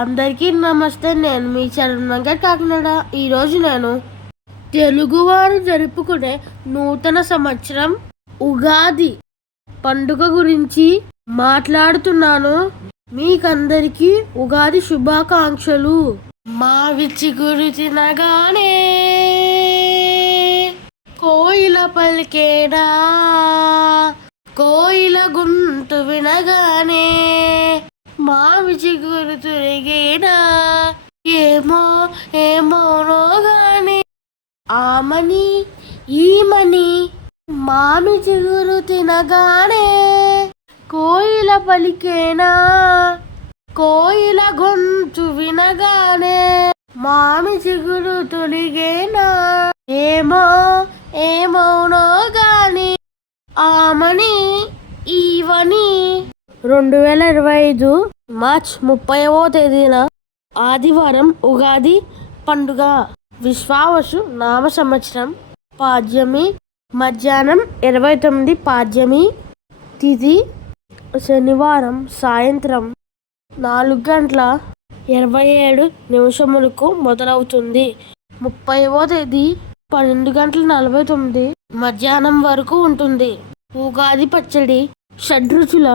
అందరికీ నమస్తే నేను మీ చరణ్ వెంకట్ కాకినాడ. ఈరోజు నేను తెలుగువారు జరుపుకునే నూతన సంవత్సరం ఉగాది పండుగ గురించి మాట్లాడుతున్నాను. మీకందరికీ ఉగాది శుభాకాంక్షలు. మా విచ్చి గురి తినగానే కోయిల పలికేడా? కోయిల గుంటు వినగానే మామి చిగురు తొరిగేనా ఏమో ఏమోనో గాని ఆమని ఈమని మామి చిగురు తినగానే కోయిల పలికేనా? కోయిల గొంతు వినగానే మామి చిగురు తొలిగేనా? ఏమో ఏమోనో గాని ఆమని ఈవని రెండు వేల ఇరవై ఐదు మార్చ్ ముప్పైవ తేదీన ఆదివారం ఉగాది పండుగ. విశ్వావసు నామ సంవత్సరం పాద్యమి మధ్యాహ్నం ఇరవై తొమ్మిది పాద్యమి తిథి శనివారం సాయంత్రం నాలుగు గంటల ఇరవై ఏడు నిమిషములకు మొదలవుతుంది. ముప్పైవ తేదీ పన్నెండు గంటల నలభై తొమ్మిది మధ్యాహ్నం వరకు ఉంటుంది. ఉగాది పచ్చడి షడ్రుచుల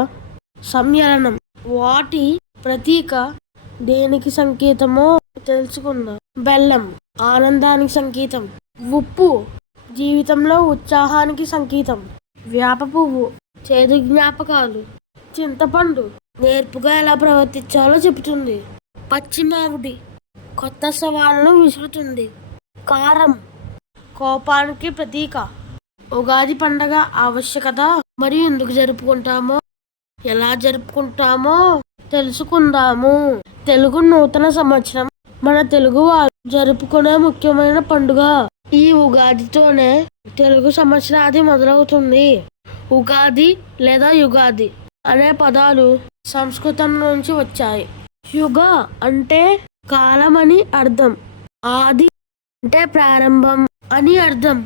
సమ్మేళనం వాటి ప్రతీక దేనికి సంకేతమో తెలుసుకుందాం. బెల్లం ఆనందానికి సంకేతం. ఉప్పు జీవితంలో ఉత్సాహానికి సంకేతం. వేప పువ్వు చేదు జ్ఞాపకాలు. చింతపండు నేర్పుగా ఎలా ప్రవర్తించాలో చెబుతుంది. పచ్చి మామిడి కొత్త సవాళ్ళను విసురుతుంది. కారం కోపానికి ప్రతీక. ఉగాది పండగ ఆవశ్యకత మరియు ఎందుకు జరుపుకుంటామో ఎలా జరుపుకుంటామో తెలుసుకుందాము. తెలుగు నూతన సంవత్సరం మన తెలుగు వారు జరుపుకునే ముఖ్యమైన పండుగ. ఈ ఉగాదితోనే తెలుగు సంవత్సరాది మొదలవుతుంది. ఉగాది లేదా యుగాది అనే పదాలు సంస్కృతం నుంచి వచ్చాయి. యుగ అంటే కాలం అని అర్థం. ఆది అంటే ప్రారంభం అని అర్థం.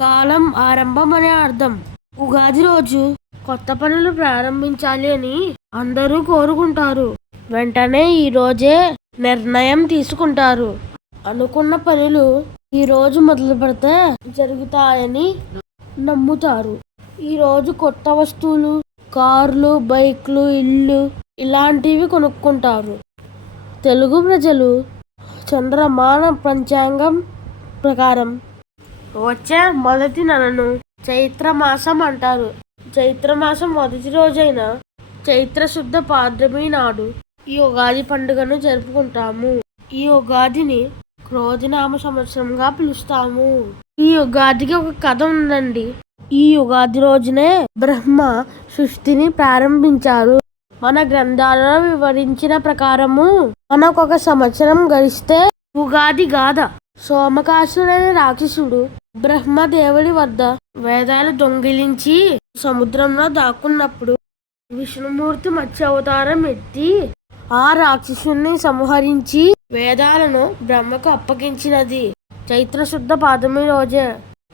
కాలం ఆరంభం అనే అర్థం. ఉగాది రోజు కొత్త పనులు ప్రారంభించాలి అని అందరూ కోరుకుంటారు. వెంటనే ఈ రోజే నిర్ణయం తీసుకుంటారు. అనుకున్న పనులు ఈ రోజు మొదలు పెడితే జరుగుతాయని నమ్ముతారు. ఈ రోజు కొత్త వస్తువులు కార్లు బైక్లు ఇల్లు ఇలాంటివి కొనుక్కుంటారు. తెలుగు ప్రజలు చంద్రమాన పంచాంగం ప్రకారం వచ్చే మొదటి నెలను చైత్రమాసం అంటారు. చైత్రమాసం మొదటి రోజైన చైత్ర శుద్ధ నాడు ఈ ఉగాది పండుగను జరుపుకుంటాము. ఈ ఉగాదిని క్రోధినామ సంవత్సరంగా పిలుస్తాము. ఈ ఉగాదికి ఒక కథ ఉందండి. ఈ ఉగాది రోజునే బ్రహ్మ సృష్టిని ప్రారంభించారు. మన గ్రంథాలలో వివరించిన ప్రకారము మనకు ఒక సంవత్సరం గడిస్తే ఉగాది గాథ సోమకాసుడనే రాక్షసుడు బ్రహ్మదేవుడి వద్ద వేదాలు దొంగిలించి సముద్రంలో దాక్కున్నప్పుడు విష్ణుమూర్తి మత్స్య అవతారం ఎత్తి ఆ రాక్షసుని సంహరించి వేదాలను బ్రహ్మకు అప్పగించినది. చైత్రశుద్ధ పాదమి రోజే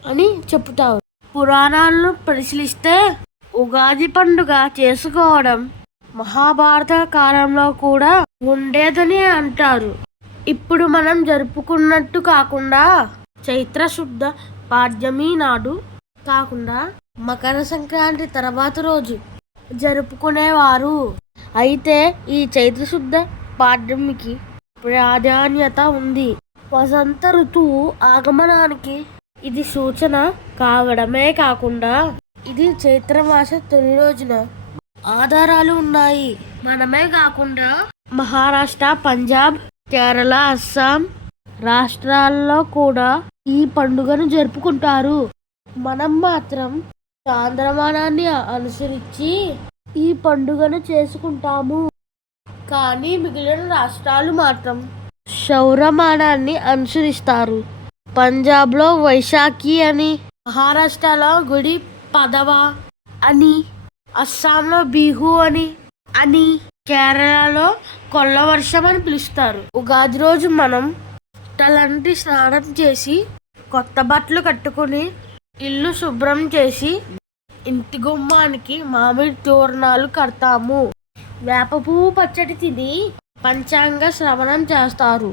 అని చెప్తారు. పురాణాలను పరిశీలిస్తే ఉగాది పండుగ చేసుకోవడం మహాభారత కాలంలో కూడా ఉండేదని అంటారు. ఇప్పుడు మనం జరుపుకున్నట్టు కాకుండా చైత్రశుద్ధ పాడ్యమి నాడు కాకుండా మకర సంక్రాంతి తర్వాత రోజు జరుపుకునేవారు. అయితే ఈ చైత్రశుద్ధ పాడ్యమికి ప్రాధాన్యత ఉంది. వసంత ఋతువు ఆగమనానికి ఇది సూచన కావడమే కాకుండా ఇది చైత్రమాస తొలి రోజున ఆధారాలు ఉన్నాయి. మనమే కాకుండా మహారాష్ట్ర పంజాబ్ కేరళ అస్సాం రాష్ట్రాల్లో కూడా ఈ పండుగను జరుపుకుంటారు. మనం మాత్రం చాంద్రమానాన్ని అనుసరించి ఈ పండుగను చేసుకుంటాము. కానీ మిగిలిన రాష్ట్రాలు మాత్రం శౌరమానాన్ని అనుసరిస్తారు. పంజాబ్లో వైశాఖి అని మహారాష్ట్రలో గుడి పదవ అని అస్సాంలో బిహు అని అని కేరళలో కొల్ల వర్షం అని పిలుస్తారు. ఉగాది రోజు మనం తలంటి స్నానం చేసి కొత్త బట్టలు కట్టుకుని ఇల్లు శుభ్రం చేసి ఇంటి గుమ్మానికి మామిడి తోరణాలు కడతాము. వేప పువ్వు పచ్చడి తిని పంచాంగ శ్రవణం చేస్తారు.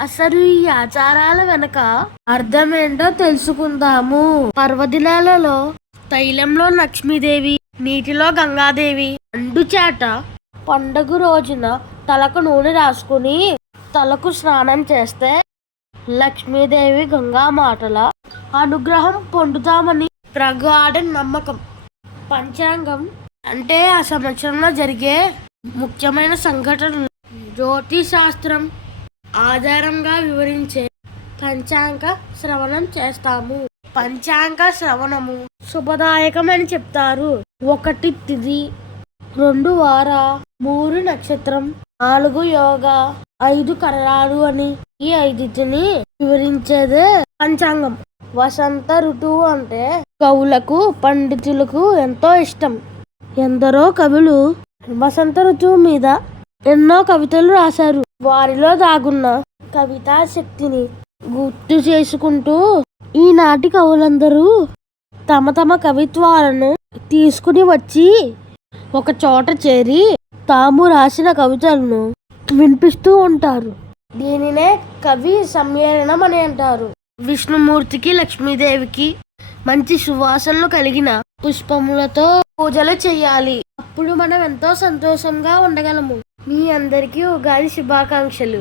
అసలు ఈ ఆచారాల వెనక అర్థమేంటో తెలుసుకుందాము. పర్వదినాలలో తైలంలో లక్ష్మీదేవి నీటిలో గంగాదేవి అండుచేట పండుగ రోజున తలకు నూనె రాసుకుని తలకు స్నానం చేస్తే లక్ష్మీదేవి గంగా మాటల అనుగ్రహం పొందుతామని ప్రగాఢ నమ్మకం. పంచాంగం అంటే ఆ సంవత్సరంలో జరిగే ముఖ్యమైన సంఘటనలు. జ్యోతిష్ శాస్త్రం ఆధారంగా వివరించే పంచాంగ శ్రవణం చేస్తాము. పంచాంగ శ్రవణము శుభదాయకమని చెప్తారు. ఒకటి తిది రెండు వార మూడు నక్షత్రం నాలుగు యోగ ఐదు కరాలు అని ఈ ఐదిటిని వివరించేదే పంచాంగం. వసంత ఋతువు అంటే కవులకు పండితులకు ఎంతో ఇష్టం. ఎందరో కవులు వసంత ఋతువు మీద ఎన్నో కవితలు రాశారు. వారిలో దాగున్న కవితా శక్తిని గుర్తు చేసుకుంటూ ఈనాటి కవులందరూ తమ తమ కవిత్వాలను తీసుకుని వచ్చి ఒక చోట చేరి తాము రాసిన కవితలను వినిపిస్తూ ఉంటారు. దీనినే కవి సమ్మేళనం అని అంటారు. విష్ణుమూర్తికి లక్ష్మీదేవికి మంచి సువాసనలు కలిగిన పుష్పములతో పూజలు చేయాలి. అప్పుడు మనం ఎంతో సంతోషంగా ఉండగలము. మీ అందరికీ ఉగాది శుభాకాంక్షలు.